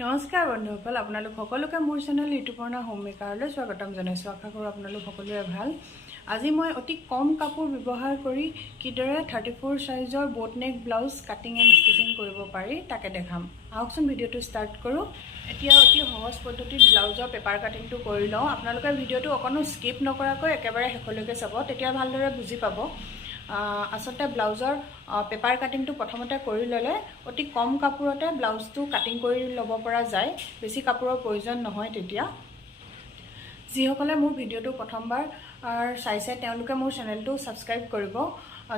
নমস্কাৰ বন্ধুসকল, আপোনালোক সকলোকে মোৰ চেনেল ঋতুপৰ্ণা হোম মেকাৰলৈ স্বাগতম জনাইছোঁ। আশা কৰোঁ আপোনালোক সকলোৰে ভাল। আজি মই অতি কম কাপোৰ ব্যৱহাৰ কৰি কিদৰে 34 সাইজৰ boat neck blouse cutting and stitching কৰিব পাৰি তাকে দেখাম। আহকচোন ভিডিঅ'টো ষ্টাৰ্ট কৰোঁ। এতিয়া অতি সহজ পদ্ধতিত ব্লাউজৰ পেপাৰ কাটিংটো কৰি লওঁ। আপোনালোকে ভিডিঅ'টো অকণো স্কিপ নকৰাকৈ একেবাৰে শেষলৈকে চাব, তেতিয়া ভালদৰে বুজি পাব। আচলতে ব্লাউজৰ পেপাৰ কাটিংটো প্ৰথমতে কৰি ল'লে অতি কম কাপোৰতে ব্লাউজটো কাটিং কৰি ল'ব পৰা যায়, বেছি কাপোৰৰ প্ৰয়োজন নহয়। তেতিয়া যিসকলে মোৰ ভিডিঅ'টো প্ৰথমবাৰ চাইছে তেওঁলোকে মোৰ চেনেলটো ছাবস্ক্ৰাইব কৰিব,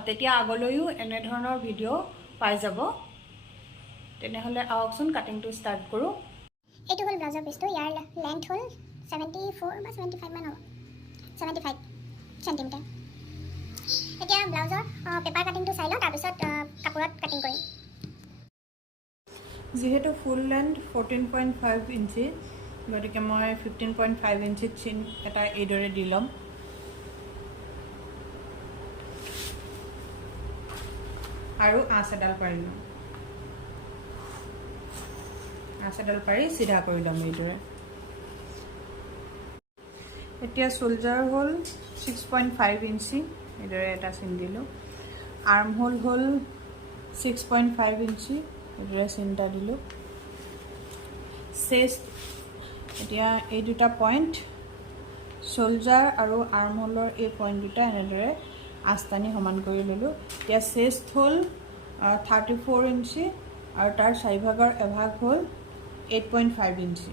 তেতিয়া আগলৈও এনেধৰণৰ ভিডিঅ' পাই যাব। তেনেহ'লে আহকচোন কাটিংটো ষ্টাৰ্ট কৰোঁ। এইটো হ'ল ব্লাউজৰ পিচটো। ইয়াৰ লেন্থ হ'ল 74 বা 75 মান হ'ব, 75 চেণ্টিমিটাৰ। এতিয়া ব্লাউজৰ পেপাৰ কাটিংটো চাই লওঁ, তাৰপিছত কাপোৰত কাটিং কৰিম। যিহেতু ফুল লেন্থ 14.5 ইঞ্চি, গতিকে মই 15.5 ইঞ্চিত চিন এটা এইদৰে দি ল'ম। আৰু আঁচ এডাল পাৰি ল'ম। আঁচ এডাল পাৰি চিধা কৰি ল'ম এইদৰে। এতিয়া চোল্জাৰ হ'ল 6.5 ইঞ্চি, এইদৰে এটা চিন দিলোঁ। আৰ্ম হোল হ'ল 6.5 ইঞ্চি, এইদৰে চিন এটা দিলোঁ। চেষ্ট, এতিয়া এই দুটা পইণ্ট চোল্জাৰ আৰু আৰ্ম হোলৰ এই পইণ্ট দুটা এনেদৰে আঁচটানি সমান কৰি ল'লোঁ। এতিয়া চেষ্ট হ'ল 34 ইঞ্চি আৰু তাৰ চাৰিভাগৰ এভাগ হ'ল 8.5 ইঞ্চি।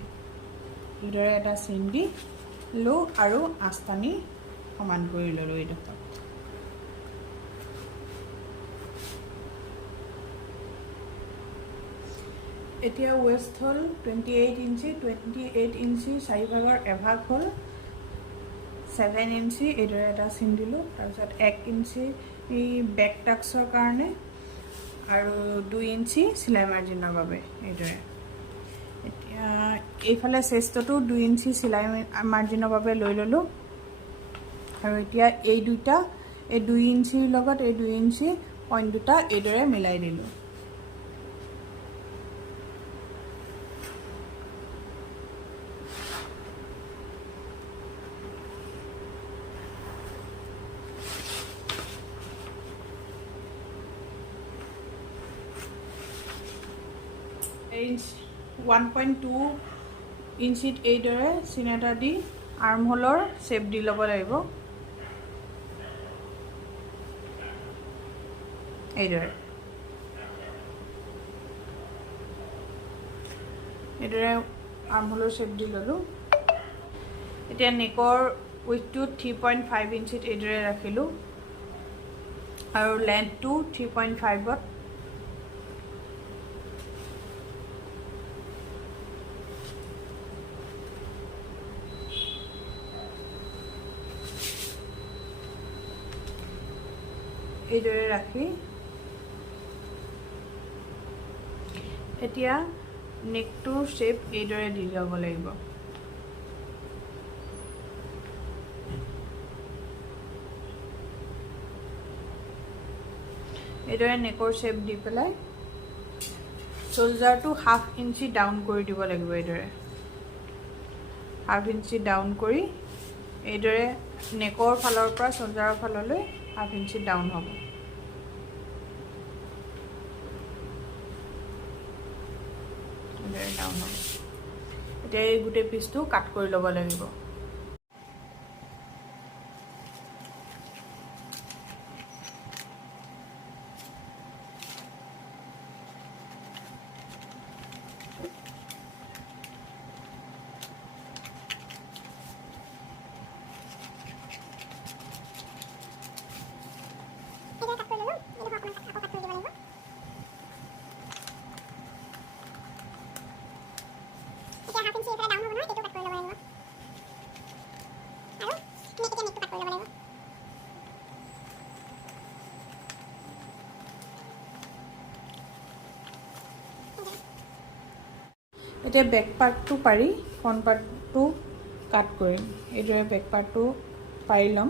এইদৰে এটা চিন দি লওঁ আৰু আঁচটানি সমান কৰি ল'লোঁ এইডোখৰ। এতিয়া ৱেষ্ট হ'ল 28 ইঞ্চি, 28 ইঞ্চি চাৰিভাগৰ এভাগ হ'ল 7 ইঞ্চি। এইদৰে এটা চিন দিলোঁ। তাৰপিছত 1 ইঞ্চি বেক টাক্সৰ কাৰণে আৰু 2 ইঞ্চি চিলাই মাৰ্জিনৰ বাবে এইদৰে। এতিয়া এইফালে চেষ্টতো 2 ইঞ্চি চিলাই মাৰ্জিনৰ বাবে লৈ ল'লোঁ। আৰু এতিয়া এই 2 ইঞ্চিৰ লগত এই 2 ইঞ্চি পইণ্ট দুটা এইদৰে মিলাই দিলোঁ। ইঞ্চ 1.2 ইঞ্চিত এইদৰে চিন এটা দি আৰ্ম হোলৰ শ্বেপ দি ল'ব লাগিব। এইদৰে আৰ্ম হোলৰ শ্বেপ দি ল'লোঁ। এতিয়া নেকৰ উইথটো 3.5 ইঞ্চিত এইদৰে ৰাখিলোঁ আৰু লেন্থটো 3.5ত। এইদৰে ৰাখি এতিয়া নেকটোৰ শ্বেপ এইদৰে দি ল'ব লাগিব। এইদৰে নেকৰ শ্বেপ দি পেলাই চোল্জাৰটো 1/2 ইঞ্চি ডাউন কৰি দিব লাগিব। এইদৰে 1/2 ইঞ্চি ডাউন কৰি এইদৰে নেকৰ ফালৰ পৰা চোল্জাৰৰ ফাললৈ 1/2 ইঞ্চি ডাউন হ'ব। ডাউন হ'ব। এতিয়া এই গোটেই পিচটো কাট কৰি ল'ব লাগিব। এতিয়া বেক পাৰ্টটো পাৰি ফ্ৰণ্ট পাৰ্টটো কাট কৰিম। এইদৰে বেক পাৰ্টটো পাৰি ল'ম।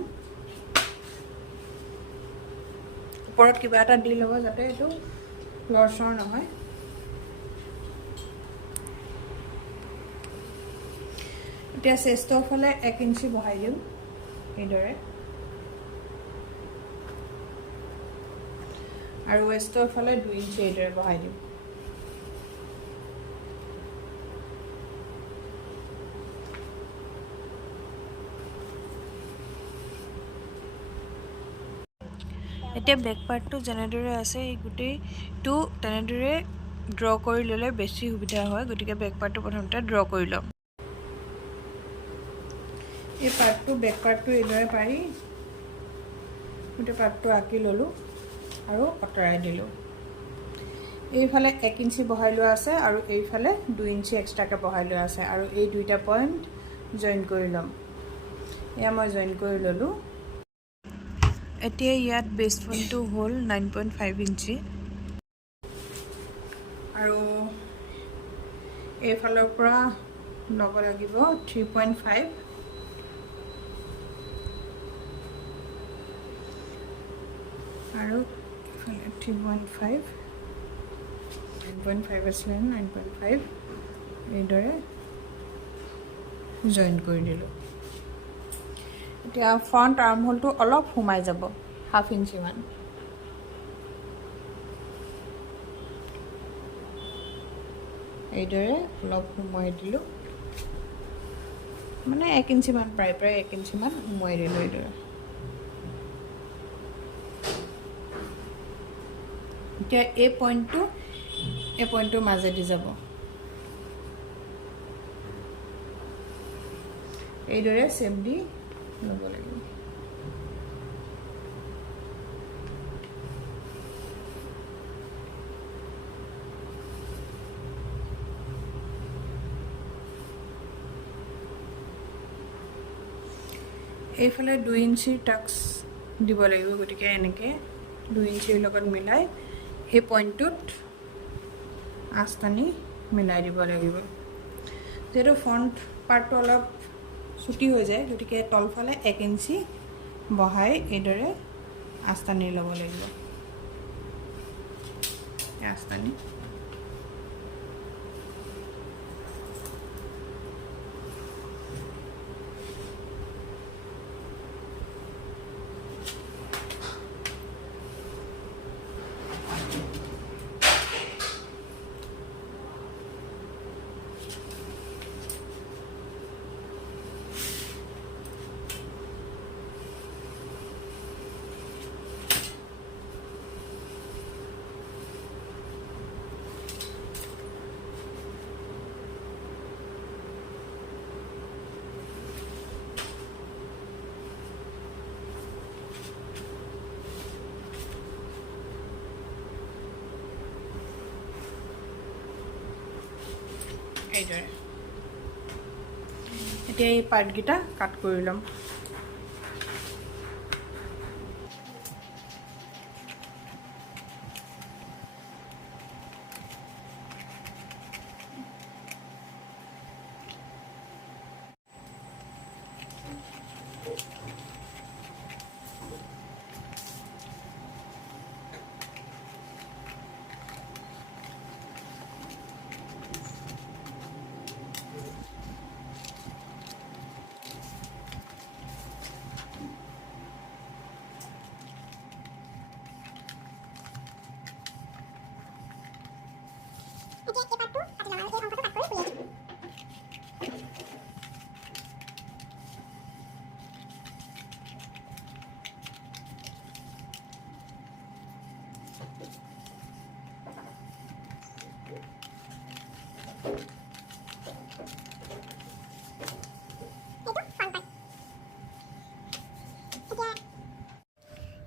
ওপৰত কিবা এটা দি ল'ব যাতে এইটো লৰচৰ নহয়। এতিয়া চেষ্টৰ ফালে 1 ইঞ্চি বহাই দিম এইদৰে আৰু ৱেষ্টৰ ফালে 2 ইঞ্চি এইদৰে বহাই দিম এতিয়া বেক পাৰ্টটো যেনেদৰে আছে এই গোটেইটো তেনেদৰে ড্ৰ কৰি ল'লে বেছি সুবিধা হয় গতিকে বেক পাৰ্টটো প্ৰথমতে ড্ৰ কৰি ল'ম এই পাৰ্টটো বেক পাৰ্টটো এইদৰে পাৰি গোটেই পাৰ্টটো আঁকি ল'লোঁ আৰু অঁতৰাই দিলোঁ এইফালে 1 ইঞ্চি বহাই লোৱা আছে আৰু এইফালে 2 ইঞ্চি এক্সট্ৰাকৈ বহাই লোৱা আছে আৰু এই দুইটা পইণ্ট জইন কৰি ল'ম এয়া মই জইন কৰি ল'লোঁ এতিয়া ইয়াত বেষ্ট পইণ্টটো হ'ল 9.5 ইঞ্চি আৰু এইফালৰ পৰা ল'ব লাগিব 3.5 আৰু এইফালে 3.5 9.5 আছিলে 9.5 এইদৰে জইন কৰি দিলোঁ এতিয়া ফ্ৰণ্ট আৰ্ম হোলটো অলপ সোমাই যাব 1/2 ইঞ্চি মান এইদৰে অলপ সোমাই দিলোঁ মানে 1 ইঞ্চি মান প্ৰায় 1 ইঞ্চি মান সোমাই দিলোঁ এইদৰে এতিয়া এই পইণ্টটোৰ মাজেদি যাব এইদৰে চেপ দি ল'ব লাগিব এইফালে 2 ইঞ্চিৰ টাক্স দিব লাগিব গতিকে এনেকৈ 2 ইঞ্চিৰ লগত মিলাই এই পইণ্টটোত আঁচটানি মিলাই দিব লাগিব যেহেতু ফ্ৰণ্ট পাৰ্টটো অলপ ছুটি হৈ যায় গতিকে তলফালে 1 ইঞ্চি বহাই এইদৰে আঁচটানি ল'ব লাগিব আঁচটানি এইদৰে এতিয়া এই পাৰ্টকেইটা কাট কৰি ল'ম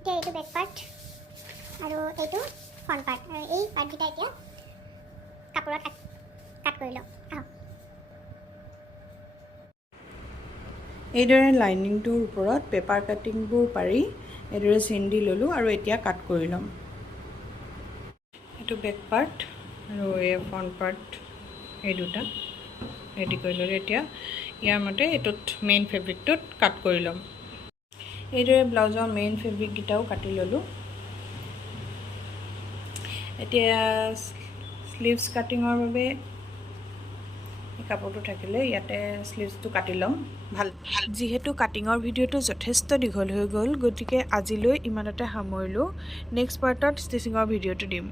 এতিয়া এইটো বেক পাৰ্ট আৰু এইটো ফ্ৰণ্ট পাৰ্ট আৰু এই পাৰ্টকেইটা এতিয়া কাপোৰত কাট কৰি লওঁ এইদৰে লাইনিংটোৰ ওপৰত পেপাৰ কাটিংবোৰ পাৰি এইদৰে চিন দি ল'লোঁ আৰু এতিয়া কাট কৰি ল'ম এইটো বেক পাৰ্ট আৰু এই ফ্ৰণ্ট পাৰ্ট এই দুটা ৰেডি কৰি ল'লোঁ এতিয়া ইয়াৰ মতে এইটোত মেইন ফেব্ৰিকটোত কাট কৰি ল'ম এইদৰে ব্লাউজৰ মেইন ফেব্ৰিককেইটাও কাটি ল'লোঁ এতিয়া স্লিভছ কাটিঙৰ বাবে এই কাপোৰটো থাকিলে ইয়াতে স্লিভছটো কাটি ল'ম ভাল যিহেতু কাটিঙৰ ভিডিঅ'টো যথেষ্ট দীঘল হৈ গ'ল গতিকে আজিলৈ ইমানতে সামৰিলোঁ নেক্সট পাৰ্টত ষ্টিচিঙৰ ভিডিঅ'টো দিম